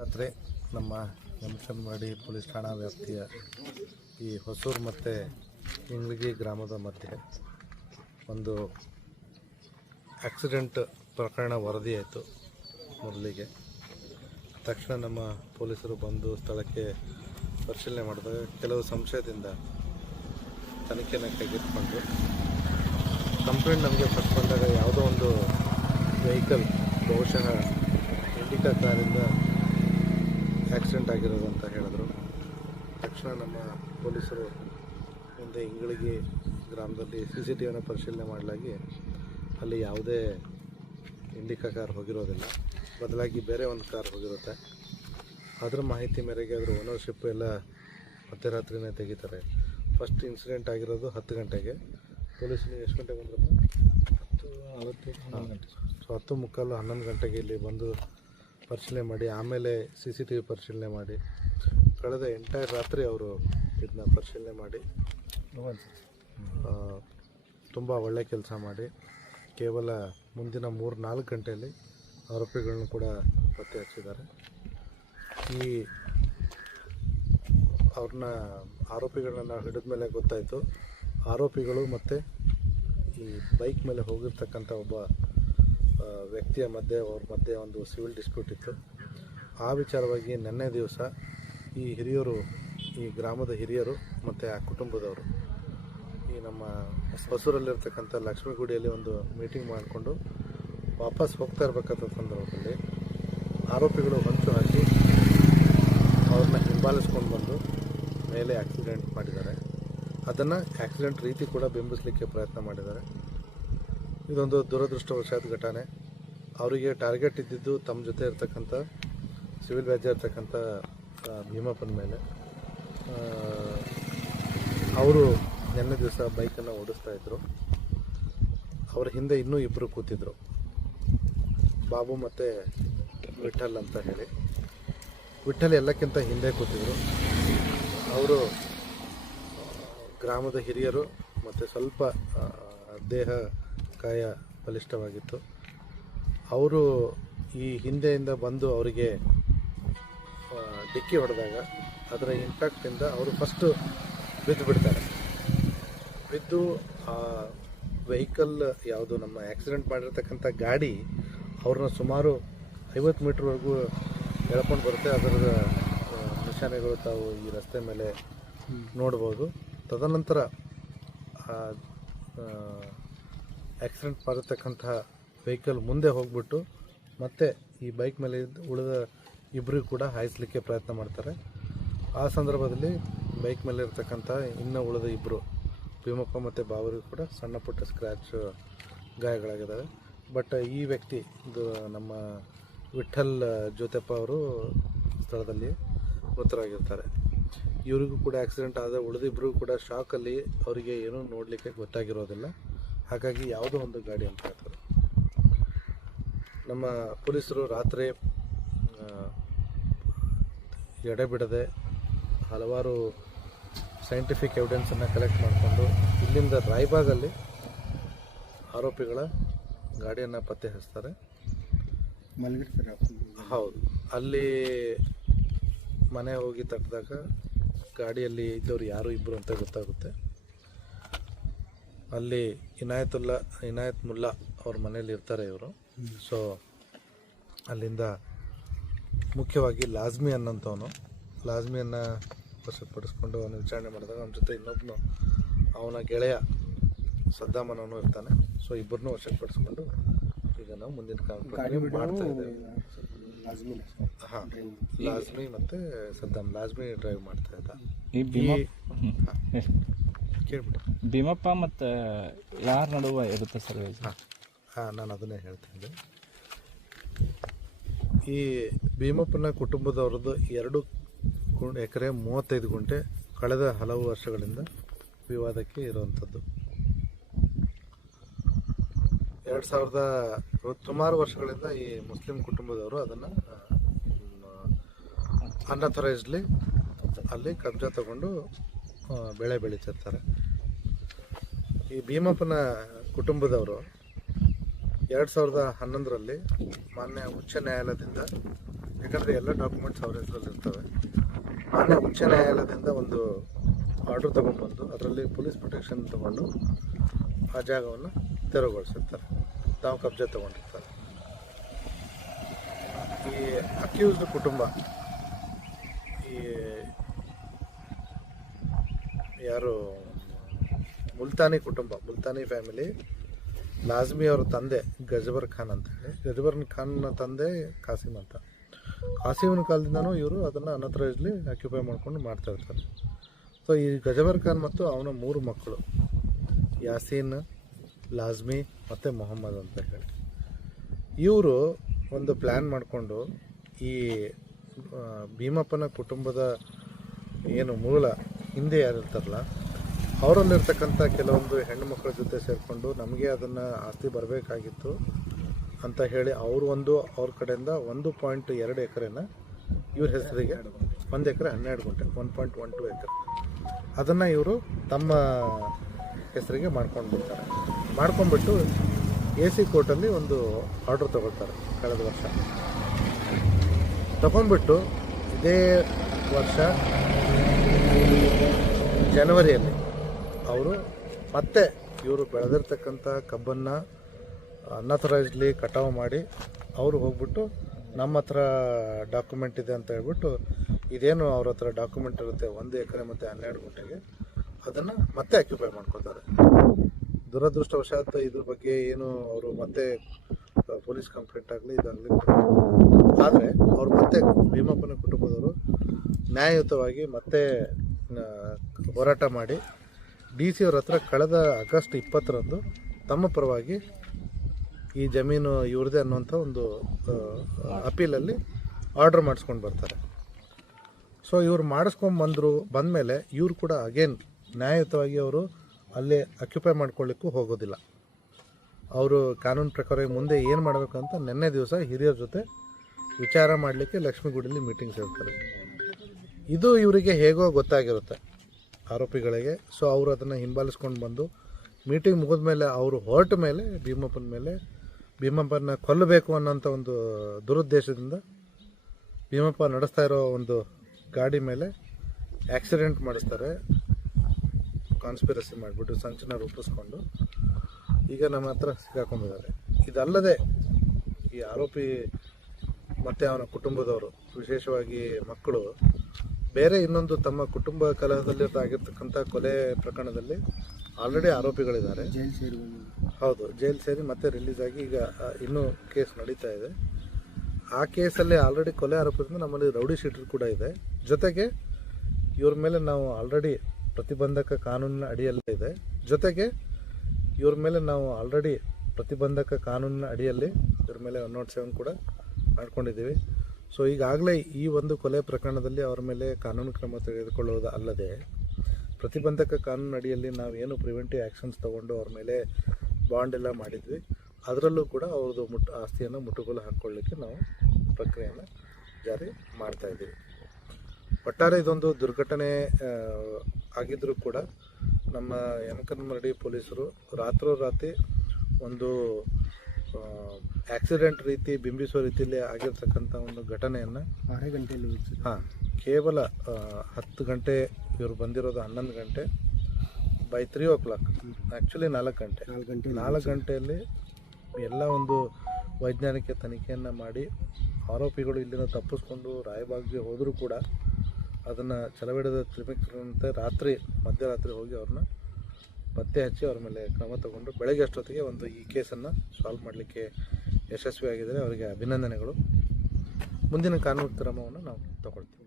ರಾತ್ರಿ ನಮ್ಮ ಯಮಕನ್ವಾಡಿ ಪೊಲೀಸ್ ಠಾಣಾ ವ್ಯಾಪ್ತಿಯ ಈ ಹೊಸೂರು ಮತ್ತು ಇಂಗ್ಲಿಗಿ ಗ್ರಾಮದ ಮಧ್ಯೆ ಒಂದು ಆಕ್ಸಿಡೆಂಟ್ ಪ್ರಕರಣ ವರದಿಯಾಯಿತು ಮೊದಲಿಗೆ. ತಕ್ಷಣ ನಮ್ಮ ಪೊಲೀಸರು ಬಂದು ಸ್ಥಳಕ್ಕೆ ಪರಿಶೀಲನೆ ಮಾಡಿದಾಗ ಕೆಲವು ಸಂಶಯದಿಂದ ತನಿಖೆಯನ್ನು ಕೈಗೆತ್ತಿಕೊಂಡು ಕಂಪ್ಲೇಂಟ್ ನಮಗೆ ಫಸ್ಟ್ ಬಂದಾಗ ಯಾವುದೋ ಒಂದು ವೆಹಿಕಲ್ ಬಹುಶಃ ಇಂಡಿಕಾ ಕಾರಿಂದ ಆಕ್ಸಿಡೆಂಟ್ ಆಗಿರೋದು ಅಂತ ಹೇಳಿದ್ರು. ತಕ್ಷಣ ನಮ್ಮ ಪೊಲೀಸರು ಮುಂದೆ ಇಂಗಳಿಗೆ ಗ್ರಾಮದಲ್ಲಿ ಸಿ ಸಿ ಟಿ ವಿನ ಪರಿಶೀಲನೆ ಮಾಡಲಾಗಿ ಅಲ್ಲಿ ಯಾವುದೇ ಇಂಡಿಕಾ ಕಾರ್ ಹೋಗಿರೋದಿಲ್ಲ. ಬದಲಾಗಿ ಬೇರೆ ಒಂದು ಕಾರ್ ಹೋಗಿರುತ್ತೆ. ಅದರ ಮಾಹಿತಿ ಮೇರೆಗೆ ಅದರ ಓನರ್ಶಿಪ್ ಎಲ್ಲ ಮಧ್ಯರಾತ್ರಿನೇ ತೆಗಿತಾರೆ. ಫಸ್ಟ್ ಇನ್ಸಿಡೆಂಟ್ ಆಗಿರೋದು ಹತ್ತು ಗಂಟೆಗೆ. ಪೊಲೀಸರು ಎಷ್ಟು ಗಂಟೆಗೆ ಬಂದ್ರಪ್ಪ ಹತ್ತು ಗಂಟೆ. ಸೊ ಹತ್ತು ಮುಕ್ಕಾಲು ಹನ್ನೊಂದು ಗಂಟೆಗೆ ಇಲ್ಲಿ ಬಂದು ಪರಿಶೀಲನೆ ಮಾಡಿ, ಆಮೇಲೆ ಸಿ ಸಿ ಟಿ ವಿ ಪರಿಶೀಲನೆ ಮಾಡಿ, ಕಳೆದ ಎಂಟೈರ್ ರಾತ್ರಿ ಅವರು ಇದನ್ನ ಪರಿಶೀಲನೆ ಮಾಡಿ ತುಂಬ ಒಳ್ಳೆ ಕೆಲಸ ಮಾಡಿ, ಕೇವಲ ಮುಂದಿನ ಮೂರು, ನಾಲ್ಕು ಗಂಟೆಯಲ್ಲಿ ಆರೋಪಿಗಳನ್ನು ಕೂಡ ಪತ್ತೆ ಹಚ್ಚಿದ್ದಾರೆ. ಈ ಅವ್ರನ್ನ ಆರೋಪಿಗಳನ್ನ ಹಿಡಿದ ಮೇಲೆ ಗೊತ್ತಾಯಿತು. ಆರೋಪಿಗಳು ಮತ್ತು ಈ ಬೈಕ್ ಮೇಲೆ ಹೋಗಿರ್ತಕ್ಕಂಥ ಒಬ್ಬ ವ್ಯಕ್ತಿಯ ಮಧ್ಯೆ, ಅವ್ರ ಮಧ್ಯೆ ಒಂದು ಸಿವಿಲ್ ಡಿಸ್ಪ್ಯೂಟ್ ಇತ್ತು. ಆ ವಿಚಾರವಾಗಿ ನಿನ್ನೆ ದಿವಸ ಈ ಹಿರಿಯರು, ಈ ಗ್ರಾಮದ ಹಿರಿಯರು ಮತ್ತು ಆ ಕುಟುಂಬದವರು ಈ ನಮ್ಮ ಹೊಸೂರಲ್ಲಿರ್ತಕ್ಕಂಥ ಲಕ್ಷ್ಮೀಗುಡಿಯಲ್ಲಿ ಒಂದು ಮೀಟಿಂಗ್ ಮಾಡಿಕೊಂಡು ವಾಪಸ್ ಹೋಗ್ತಾ ಇರಬೇಕಂತ ಸಂದರ್ಭದಲ್ಲಿ ಆರೋಪಿಗಳು ಹೊಂಚು ಹಾಕಿ ಅವ್ರನ್ನ ಹಿಂಬಾಲಿಸ್ಕೊಂಡು ಬಂದು ಮೇಲೆ ಆಕ್ಸಿಡೆಂಟ್ ಮಾಡಿದ್ದಾರೆ. ಅದನ್ನು ಆಕ್ಸಿಡೆಂಟ್ ರೀತಿ ಕೂಡ ಬಿಂಬಿಸಲಿಕ್ಕೆ ಪ್ರಯತ್ನ ಮಾಡಿದ್ದಾರೆ. ಇದೊಂದು ದುರದೃಷ್ಟವಶಾತ್ ಘಟನೆ. ಅವರಿಗೆ ಟಾರ್ಗೆಟ್ ಇದ್ದಿದ್ದು ತಮ್ಮ ಜೊತೆ ಇರ್ತಕ್ಕಂಥ, ಸಿವಿಲ್ ವ್ಯಾಜ್ಯ ಇರ್ತಕ್ಕಂಥ ಭೀಮಪ್ಪನ ಮೇಲೆ. ಅವರು ನಿನ್ನೆ ದಿವಸ ಬೈಕನ್ನು ಓಡಿಸ್ತಾ ಇದ್ದರು ಅವರ ಹಿಂದೆ ಇನ್ನೂ ಇಬ್ಬರು ಕೂತಿದ್ರು. ಬಾಬು ಮತ್ತು ವಿಠಲ್ ಅಂತ ಹೇಳಿ. ವಿಠಲ್ ಎಲ್ಲಕ್ಕಿಂತ ಹಿಂದೆ ಕೂತಿದ್ರು. ಅವರು ಗ್ರಾಮದ ಹಿರಿಯರು ಮತ್ತು ಸ್ವಲ್ಪ ದೇಹ ಕಾಯ ಬಲಿಷ್ಠವಾಗಿತ್ತು. ಅವರು ಈ ಹಿಂದೆಯಿಂದ ಬಂದು ಅವರಿಗೆ ಡಿಕ್ಕಿ ಹೊಡೆದಾಗ ಅದರ ಇಂಪ್ಯಾಕ್ಟಿಂದ ಅವರು ಫಸ್ಟು ಬಿದ್ದು ಬಿಡ್ತಾರೆ. ಬಿದ್ದು ಆ ವೆಹಿಕಲ್ ಯಾವುದು ನಮ್ಮ ಆಕ್ಸಿಡೆಂಟ್ ಮಾಡಿರ್ತಕ್ಕಂಥ ಗಾಡಿ ಅವ್ರನ್ನ ಸುಮಾರು ಐವತ್ತು ಮೀಟ್ರ್ವರೆಗೂ ಎಳ್ಕೊಂಡು ಬರುತ್ತೆ. ಅದರ ನಿಶಾನೆಗಳು ತಾವು ಈ ರಸ್ತೆ ಮೇಲೆ ನೋಡ್ಬೋದು. ತದನಂತರ ಆಕ್ಸಿಡೆಂಟ್ ಮಾಡಿರ್ತಕ್ಕಂತಹ ವೆಹಿಕಲ್ ಮುಂದೆ ಹೋಗ್ಬಿಟ್ಟು ಮತ್ತೆ ಈ ಬೈಕ್ ಮೇಲೆ ಉಳಿದ ಇಬ್ಬರಿಗೂ ಕೂಡ ಹಾಯಿಸ್ಲಿಕ್ಕೆ ಪ್ರಯತ್ನ ಮಾಡ್ತಾರೆ. ಆ ಸಂದರ್ಭದಲ್ಲಿ ಬೈಕ್ ಮೇಲೆ ಇರ್ತಕ್ಕಂಥ ಇನ್ನೂ ಉಳಿದ ಇಬ್ಬರು ಭೀಮಪ್ಪ ಮತ್ತು ಬಾವರಿಗೂ ಕೂಡ ಸಣ್ಣ ಪುಟ್ಟ ಸ್ಕ್ರ್ಯಾಚ್ ಗಾಯಗಳಾಗಿದ್ದಾವೆ ಬಟ್ ಈ ವ್ಯಕ್ತಿ, ಇದು ನಮ್ಮ ವಿಠಲ್ ಜ್ಯೋತಪ್ಪ ಅವರು ಸ್ಥಳದಲ್ಲಿ ಮೃತರಾಗಿರ್ತಾರೆ. ಇವರಿಗೂ ಕೂಡ ಆಕ್ಸಿಡೆಂಟ್ ಆದರೆ ಉಳಿದಿಬ್ಬರು ಕೂಡ ಶಾಕಲ್ಲಿ ಅವರಿಗೆ ಏನೂ ನೋಡಲಿಕ್ಕೆ ಗೊತ್ತಾಗಿರೋದಿಲ್ಲ. ಹಾಗಾಗಿ ಯಾವುದೋ ಒಂದು ಗಾಡಿ ಅಂತ ಹೇಳ್ತಾರೆ. ನಮ್ಮ ಪೊಲೀಸರು ರಾತ್ರಿ ಎಡೆಬಿಡದೆ ಹಲವಾರು ಸೈಂಟಿಫಿಕ್ ಎವಿಡೆನ್ಸನ್ನು ಕಲೆಕ್ಟ್ ಮಾಡಿಕೊಂಡು ಇಲ್ಲಿಂದ ರಾಯ್ಬಾಗಲ್ಲಿ ಆರೋಪಿಗಳ ಗಾಡಿಯನ್ನು ಪತ್ತೆ ಹಚ್ತಾರೆ ಹೌದು. ಅಲ್ಲಿ ಮನೆ ಹೋಗಿ ತಟ್ಟಿದಾಗ ಗಾಡಿಯಲ್ಲಿ ಇದ್ದವ್ರು ಯಾರು ಇಬ್ಬರು ಅಂತ ಗೊತ್ತಾಗುತ್ತೆ. ಅಲ್ಲಿ ಇನಾಯತುಲ್ಲಾ ಇನಾಯತ್ ಮುಲ್ಲಾ ಅವ್ರ ಮನೇಲಿ ಇರ್ತಾರೆ ಇವರು. ಸೊ ಅಲ್ಲಿಂದ ಮುಖ್ಯವಾಗಿ ಲಾಜ್ಮಿ ಅನ್ನೋಂಥವನು. ಲಾಜ್ಮಿಯನ್ನು ವಶಪಡಿಸ್ಕೊಂಡು ಅವನು ವಿಚಾರಣೆ ಮಾಡಿದಾಗ ಅವನ ಜೊತೆ ಇನ್ನೊಬ್ಬನು ಅವನ ಗೆಳೆಯ ಸದ್ದಾಮ್ ಅನ್ನೋನು ಇರ್ತಾನೆ. ಸೊ ಇಬ್ಬರನ್ನೂ ವಶಪಡಿಸ್ಕೊಂಡು ಈಗ ನಾವು ಮುಂದಿನ ಕಾಲ ಕಾರ್ಯಕ್ರಮ ಮಾಡ್ತಾ ಇದ್ದೇವೆ. ಹಾಂ ಲಾಜ್ಮಿ ಮತ್ತು ಸದ್ದಾಮ್. ಲಾಜ್ಮಿ ಡ್ರೈವ್ ಮಾಡ್ತಾ ಇದ್ದ. ಕೇಳ್ಬಿಟ್ಟು ಭೀಮಪ್ಪ ಮತ್ತು ಯಾರ ನಡುವೆ ಇರುತ್ತೆ ಸರ್ ಹಾಂ ನಾನು ಅದನ್ನೇ ಹೇಳ್ತಿದ್ದೆ ಈ ಭೀಮಪ್ಪನ ಕುಟುಂಬದವ್ರದ್ದು ಎರಡು ಎಕರೆ ಮೂವತ್ತೈದು ಗುಂಟೆ ಕಳೆದ ಹಲವು ವರ್ಷಗಳಿಂದ ವಿವಾದಕ್ಕೆ ಇರುವಂಥದ್ದು. ಎರಡು ಸಾವಿರದ ಸುಮಾರು ವರ್ಷಗಳಿಂದ ಈ ಮುಸ್ಲಿಂ ಕುಟುಂಬದವರು ಅದನ್ನು ಅನ್ಅಥರೈಸ್ಡ್ಲಿ ಅಲ್ಲಿ ಕಬ್ಜಾ ತಗೊಂಡು ಬೆಳೆ ಬೆಳೀತಿರ್ತಾರೆ. ಈ ಭೀಮಪ್ಪನ ಕುಟುಂಬದವರು ಎರಡು ಸಾವಿರದ ಹನ್ನೊಂದರಲ್ಲಿ ಮಾನ್ಯ ಉಚ್ಚ ನ್ಯಾಯಾಲಯದಿಂದ, ಯಾಕಂದರೆ ಎಲ್ಲ ಡಾಕ್ಯುಮೆಂಟ್ಸ್ ಅವ್ರ ಹೆಸರಲ್ಲಿ ಇರ್ತವೆ, ಮಾನ್ಯ ಉಚ್ಚ ನ್ಯಾಯಾಲಯದಿಂದ ಒಂದು ಆರ್ಡರ್ ತೊಗೊಂಡ್ಬಂದು, ಅದರಲ್ಲಿ ಪೊಲೀಸ್ ಪ್ರೊಟೆಕ್ಷನ್ ತೊಗೊಂಡು ಆ ಜಾಗವನ್ನು ತೆರವುಗೊಳಿಸಿರ್ತಾರೆ. ತಾವು ಕಬ್ಜೆ ತೊಗೊಂಡಿರ್ತಾರೆ. ಈ ಅಕ್ಯೂಸ್ಡ್ ಕುಟುಂಬ, ಈ ಯಾರು ಮುಲ್ತಾನಿ ಕುಟುಂಬ, ಮುಲ್ತಾನಿ ಫ್ಯಾಮಿಲಿ ಲಾಜ್ಮಿ ಅವರ ತಂದೆ ಗಜಬರ್ ಖಾನ್ ಅಂತ ಹೇಳಿ. ಗಜಬರ್ ಖಾನ್ನ ತಂದೆ ಕಾಸಿಮ್ ಅಂತ. ಕಾಸಿಮನ ಕಾಲದಿಂದನೂ ಇವರು ಅದನ್ನು ಅನಥರೈಸ್ಲಿ ಆಕ್ಯುಪೈ ಮಾಡ್ಕೊಂಡು ಮಾಡ್ತಾ ಇರ್ತಾರೆ. ಸೊ ಈ ಗಜಬರ್ ಖಾನ್ ಮತ್ತು ಅವನ ಮೂರು ಮಕ್ಕಳು, ಯಾಸೀನ್, ಲಾಜ್ಮಿ ಮತ್ತು ಮೊಹಮ್ಮದ್ ಅಂತ ಹೇಳಿ. ಇವರು ಒಂದು ಪ್ಲ್ಯಾನ್ ಮಾಡಿಕೊಂಡು ಈ ಭೀಮಪ್ಪನ ಕುಟುಂಬದ ಏನು ಮೂಲ ಹಿಂದೆ ಯಾರಿರ್ತಾರಲ್ಲ ಅವರಲ್ಲಿರ್ತಕ್ಕಂಥ ಕೆಲವೊಂದು ಹೆಣ್ಣು ಮಕ್ಕಳ ಜೊತೆ ಸೇರಿಕೊಂಡು ನಮಗೆ ಅದನ್ನು ಆಸ್ತಿ ಬರಬೇಕಾಗಿತ್ತು ಅಂತ ಹೇಳಿ ಅವರು ಒಂದು, ಅವ್ರ ಕಡೆಯಿಂದ ಒಂದು ಪಾಯಿಂಟ್ ಎರಡು ಎಕರೆನ ಇವ್ರ ಹೆಸರಿಗೆ ಒಂದು ಎಕರೆ ಹನ್ನೆರಡು ಗುಂಟೆ ಒನ್ ಪಾಯಿಂಟ್ ಒನ್ ಟು ಎಕರೆ. ಅದನ್ನು ಇವರು ತಮ್ಮ ಹೆಸರಿಗೆ ಮಾಡ್ಕೊಂಡು ಬಿಡ್ತಾರೆ ಮಾಡ್ಕೊಂಡ್ಬಿಟ್ಟು ಎ ಸಿ ಕೋರ್ಟಲ್ಲಿ ಒಂದು ಆರ್ಡ್ರ್ ತಗೊಳ್ತಾರೆ ಕಳೆದ ವರ್ಷ. ತಗೊಂಡ್ಬಿಟ್ಟು ಇದೇ ವರ್ಷ, ಜನವರಿಯಲ್ಲಿ ಅವರು ಮತ್ತೆ ಇವರು ಬೆಳೆದಿರ್ತಕ್ಕಂಥ ಕಬ್ಬನ್ನು ಅನ್ನಥರೈಸ್ಲಿ ಕಟಾವು ಮಾಡಿ ಅವರು ಹೋಗ್ಬಿಟ್ಟು ನಮ್ಮ ಹತ್ರ ಡಾಕ್ಯುಮೆಂಟ್ ಇದೆ ಅಂತ ಹೇಳ್ಬಿಟ್ಟು ಇದೇನು ಅವ್ರ ಹತ್ರ ಡಾಕ್ಯುಮೆಂಟ್ ಇರುತ್ತೆ, ಒಂದು ಎಕರೆ ಮತ್ತು ಹನ್ನೆರಡು ಗುಂಟೆಗೆ, ಅದನ್ನು ಮತ್ತೆ ಆಕ್ಯುಪೈ ಮಾಡ್ಕೊತಾರೆ. ದುರದೃಷ್ಟವಶಾತ್ ಇದ್ರ ಬಗ್ಗೆ ಏನು ಅವರು ಮತ್ತೆ ಪೊಲೀಸ್ ಕಂಪ್ಲೇಂಟ್ ಆಗಲಿ ಇದಾಗಲಿ ಆದರೆ ಅವ್ರು ಮತ್ತೆ ಭೀಮಪ್ಪನ ಕುಟುಂಬದವರು ನ್ಯಾಯಯುತವಾಗಿ ಮತ್ತೆ ಹೋರಾಟ ಮಾಡಿ ಡಿ ಸಿ ಅವ್ರ ಹತ್ರ ಕಳೆದ ಆಗಸ್ಟ್ ಇಪ್ಪತ್ತರಂದು ತಮ್ಮ ಪರವಾಗಿ ಈ ಜಮೀನು ಇವ್ರದೇ ಅನ್ನುವಂಥ ಒಂದು ಅಪೀಲಲ್ಲಿ ಆರ್ಡ್ರ್ ಮಾಡಿಸ್ಕೊಂಡು ಬರ್ತಾರೆ. ಸೊ ಇವ್ರು ಮಾಡಿಸ್ಕೊಂಡು ಬಂದರು, ಬಂದಮೇಲೆ ಇವರು ಕೂಡ ಅಗೇನ್ ನ್ಯಾಯಯುತವಾಗಿ ಅವರು ಅಲ್ಲೇ ಅಕ್ಯುಪೈ ಮಾಡ್ಕೊಳ್ಳಿಕ್ಕೂ ಹೋಗೋದಿಲ್ಲ. ಅವರು ಕಾನೂನು ಪ್ರಕಾರ ಮುಂದೆ ಏನು ಮಾಡಬೇಕು ಅಂತ ನಿನ್ನೆ ದಿವಸ ಹಿರಿಯರ ಜೊತೆ ವಿಚಾರ ಮಾಡಲಿಕ್ಕೆ ಲಕ್ಷ್ಮೀಗುಡಿಲಿ ಮೀಟಿಂಗ್ ಸೇರ್ತಾರೆ. ಇದು ಇವರಿಗೆ ಹೇಗೋ ಗೊತ್ತಾಗಿರುತ್ತೆ. ಆರೋಪಿಗಳಿಗೆ. ಸೊ ಅವರು ಅದನ್ನು ಹಿಂಬಾಲಿಸ್ಕೊಂಡು ಬಂದು ಮೀಟಿಂಗ್ ಮುಗಿದ ಮೇಲೆ ಅವರು ಹೊರಟ ಮೇಲೆ ಭೀಮಪ್ಪನ ಮೇಲೆ ಭೀಮಪ್ಪನ ಕೊಲ್ಲಬೇಕು ಅನ್ನೋಂಥ ಒಂದು ದುರುದ್ದೇಶದಿಂದ ಭೀಮಪ್ಪ ನಡೆಸ್ತಾ ಇರೋ ಒಂದು ಗಾಡಿ ಮೇಲೆ ಆಕ್ಸಿಡೆಂಟ್ ಮಾಡಿಸ್ತಾರೆ. ಕಾನ್ಸ್ಪಿರಸಿ ಮಾಡಿಬಿಟ್ಟು ಸಂಚನ ರೂಪಿಸ್ಕೊಂಡು ಈಗ ನಮ್ಮ ಹತ್ರ ಸಿಕ್ಕಾಕೊಂಡಿದ್ದಾರೆ. ಇದಲ್ಲದೆ ಈ ಆರೋಪಿ ಮತ್ತು ಅವನ ಕುಟುಂಬದವರು, ವಿಶೇಷವಾಗಿ ಮಕ್ಕಳು ಬೇರೆ ಇನ್ನೊಂದು ತಮ್ಮ ಕುಟುಂಬ ಕಲಹದಲ್ಲಿ ಆಗಿರ್ತಕ್ಕಂಥ ಕೊಲೆ ಪ್ರಕರಣದಲ್ಲಿ ಆಲ್ರೆಡಿ ಆರೋಪಿಗಳಿದ್ದಾರೆ. ಜೈಲು ಸೇರಿ ಹೌದು ಜೈಲ್ ಸೇರಿ ಮತ್ತೆ ರಿಲೀಸ್ ಆಗಿ ಈಗ ಇನ್ನೂ ಕೇಸ್ ನಡೀತಾ ಇದೆ. ಆ ಕೇಸಲ್ಲಿ ಆಲ್ರೆಡಿ ಕೊಲೆ ಆರೋಪದಿಂದ ನಮ್ಮಲ್ಲಿ ರೌಡಿ ಶೀಟರ್ ಕೂಡ ಇದೆ. ಜೊತೆಗೆ ಇವ್ರ ಮೇಲೆ ನಾವು ಆಲ್ರೆಡಿ ಪ್ರತಿಬಂಧಕ ಕಾನೂನಿನ ಅಡಿಯಲ್ಲಿ ಇದೆ. ಜೊತೆಗೆ ಇವ್ರ ಮೇಲೆ ನಾವು ಆಲ್ರೆಡಿ ಪ್ರತಿಬಂಧಕ ಕಾನೂನಿನ ಅಡಿಯಲ್ಲಿ ಇವ್ರ ಮೇಲೆ ಒನ್ ನಾಟ್ ಸೆವೆನ್ ಕೂಡ ಮಾಡ್ಕೊಂಡಿದ್ದೀವಿ. ಸೊ ಈಗಾಗಲೇ ಈ ಒಂದು ಕೊಲೆ ಪ್ರಕರಣದಲ್ಲಿ ಅವರ ಮೇಲೆ ಕಾನೂನು ಕ್ರಮ ತೆಗೆದುಕೊಳ್ಳುವುದು ಅಲ್ಲದೆ, ಪ್ರತಿಬಂಧಕ ಕಾನೂನು ಅಡಿಯಲ್ಲಿ ಏನು ಪ್ರಿವೆಂಟಿವ್ ಆ್ಯಕ್ಷನ್ಸ್ ತೊಗೊಂಡು ಅವ್ರ ಮೇಲೆ ಬಾಂಡ್ ಎಲ್ಲ ಮಾಡಿದ್ವಿ, ಅದರಲ್ಲೂ ಕೂಡ ಅವ್ರದ್ದು ಮುಟ್ಟು ಆಸ್ತಿಯನ್ನು ಮುಟ್ಟುಗೋಲು ಹಾಕ್ಕೊಳ್ಳಿಕ್ಕೆ ನಾವು ಪ್ರಕ್ರಿಯೆಯನ್ನು ಜಾರಿ ಮಾಡ್ತಾ ಇದ್ದೀವಿ. ಒಟ್ಟಾರೆ ಇದೊಂದು ದುರ್ಘಟನೆ ಆಗಿದ್ದರೂ ಕೂಡ ನಮ್ಮ ಯಮಕನ್ಮರಡಿ ಪೊಲೀಸರು ರಾತ್ರೋರಾತ್ರಿ ಒಂದು ಆಕ್ಸಿಡೆಂಟ್ ರೀತಿ ಬಿಂಬಿಸುವ ರೀತಿಯಲ್ಲಿ ಆಗಿರ್ತಕ್ಕಂಥ ಒಂದು ಘಟನೆಯನ್ನು ಆರೇ ಗಂಟೆಯಲ್ಲಿ ಹಾಂ ಕೇವಲ ಹತ್ತು ಗಂಟೆ ಇವರು ಬಂದಿರೋದು ಹನ್ನೊಂದು ಗಂಟೆ by three o'clock actually ನಾಲ್ಕು ಗಂಟೆ. ನಾಲ್ಕು ಗಂಟೆ ನಾಲ್ಕು ಗಂಟೆಯಲ್ಲಿ ಎಲ್ಲ ಒಂದು ವೈಜ್ಞಾನಿಕ ತನಿಖೆಯನ್ನು ಮಾಡಿ ಆರೋಪಿಗಳು ಇಲ್ಲಿಂದ ತಪ್ಪಿಸ್ಕೊಂಡು ರಾಯಬಾಗ್ಗೆ ಹೋದರೂ ಕೂಡ ಅದನ್ನು ಚಲವಿಡದ ತ್ರಿಮಿಕ್ರಂತೆ ರಾತ್ರಿ ಮಧ್ಯರಾತ್ರಿ ಹೋಗಿ ಅವ್ರನ್ನ ಪತ್ತೆ ಹಚ್ಚಿ ಅವ್ರ ಮೇಲೆ ಕ್ರಮ ತಗೊಂಡು ಬೆಳಗ್ಗೆ ಅಷ್ಟೊತ್ತಿಗೆ ಒಂದು ಈ ಕೇಸನ್ನು ಸಾಲ್ವ್ ಮಾಡಲಿಕ್ಕೆ ಯಶಸ್ವಿಯಾಗಿದ್ದರೆ ಅವರಿಗೆ ಅಭಿನಂದನೆಗಳು. ಮುಂದಿನ ಕಾನೂನು ಕ್ರಮವನ್ನು ನಾವು ತಗೊಳ್ತೀವಿ.